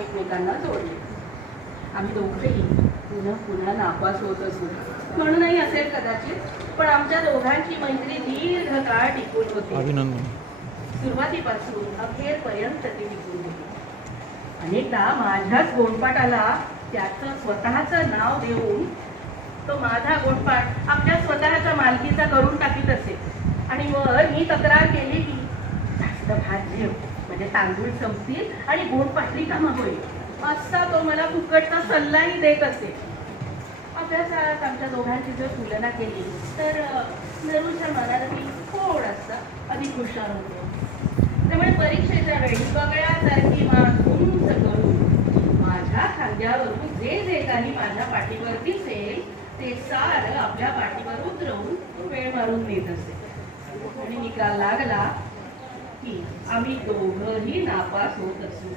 एकमेकांना जोडले. आम्ही दोघंही पुन्हा पुन्हा नापास होत असू. म्हणूनही असेल कदाचित पण आमच्या दोघांची मैत्री दीर्घकाळ टिकून होती. अभिनंदन. सुरुवातीपासून अखेरपर्यंत ती टिकून होती. अनेकदा माझ्याच गोंडपाटाला त्याचं स्वतःचं नाव देऊन तो माझा गोंडपाट आपल्या स्वतःच्या मालकीचा करून टाकीत असे. आणि वर मी तक्रार केली की जास्त भात जेव म्हणजे तांदूळ संपतील आणि गोंडपाटली कामं होईल. असा तो मला फुकटचा सल्लाही देत असे. अभ्यासात आमच्या दोघांची जर तुलना केली तर नरूच्या मनाला मी थोडासा अधिक हुशार होतो. त्यामुळे परीक्षेच्या वेळी बगळ्यासारखी मान उंच करून माझ्या खांद्यावरून जे जे काही माझ्या पाठीवर दिसेल ते सारं आपल्या पाठीवर उतरवून वेळ मारून नेत असे. आणि निकाल लागला की आम्ही दोघंही नापास होत असू.